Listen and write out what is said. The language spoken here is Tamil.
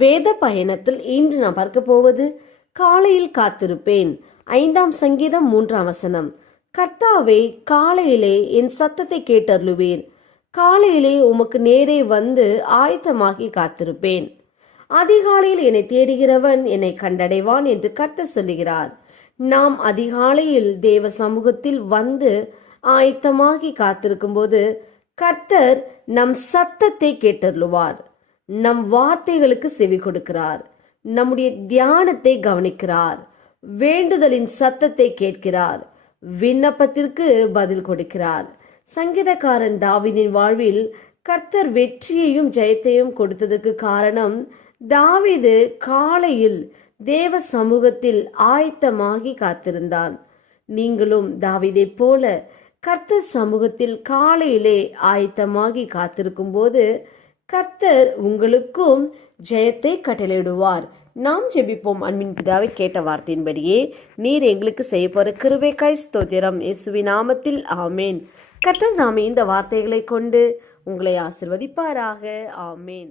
வேத பயணத்தில் இன்று நான் பார்க்க போவது காலையில் காத்திருப்பேன். ஐந்தாம் சங்கீதம் மூன்றாம் வசனம். கர்த்தாவே காலையிலே என் சத்தத்தை கேட்டருளுவேன் காலையிலே உமக்கு நேரே வந்து ஆயத்தமாகி காத்திருப்பேன். அதிகாலையில் என்னை தேடுகிறவன் என்னை கண்டடைவான் என்று கர்த்தர் சொல்லுகிறார். நாம் அதிகாலையில் தேவ சமூகத்தில் வந்து ஆயத்தமாகி காத்திருக்கும்போது கர்த்தர் நம் சத்தத்தை கேட்டருளுவார். நம் வார்த்தைகளுக்கு செவி கொடுக்கிறார். நம்முடைய தியானத்தை கவனிக்கிறார். வேண்டுதலின் சத்தத்தை கேட்கிறார். விண்ணப்பத்திற்கு பதில் கொடுக்கிறார். சங்கீதக்காரன் தாவிதின் வாழ்வில் கர்த்தர் வெற்றியையும் ஜெயத்தையும் கொடுத்ததற்கு காரணம் தாவிது காலையில் தேவ சமூகத்தில் ஆயத்தமாகி காத்திருந்தான். நீங்களும் தாவிதை போல கர்த்தர் சமூகத்தில் காலையிலே ஆயத்தமாகி காத்திருக்கும் போது கர்த்தர் உங்களுக்கும் ஜெயத்தை கட்டளையிடுவார். நாம் ஜெபிப்போம் அன்பின் பிதாவை கேட்ட வார்த்தையின்படியே நீர் எங்களுக்கு செய்ய போற கிருபைக்காய் ஸ்தோத்திரம். இயேசுவி நாமத்தில் ஆமேன். கர்த்தர் நாம இந்த வார்த்தைகளை கொண்டு உங்களை ஆசிர்வதிப்பாராக. ஆமேன்.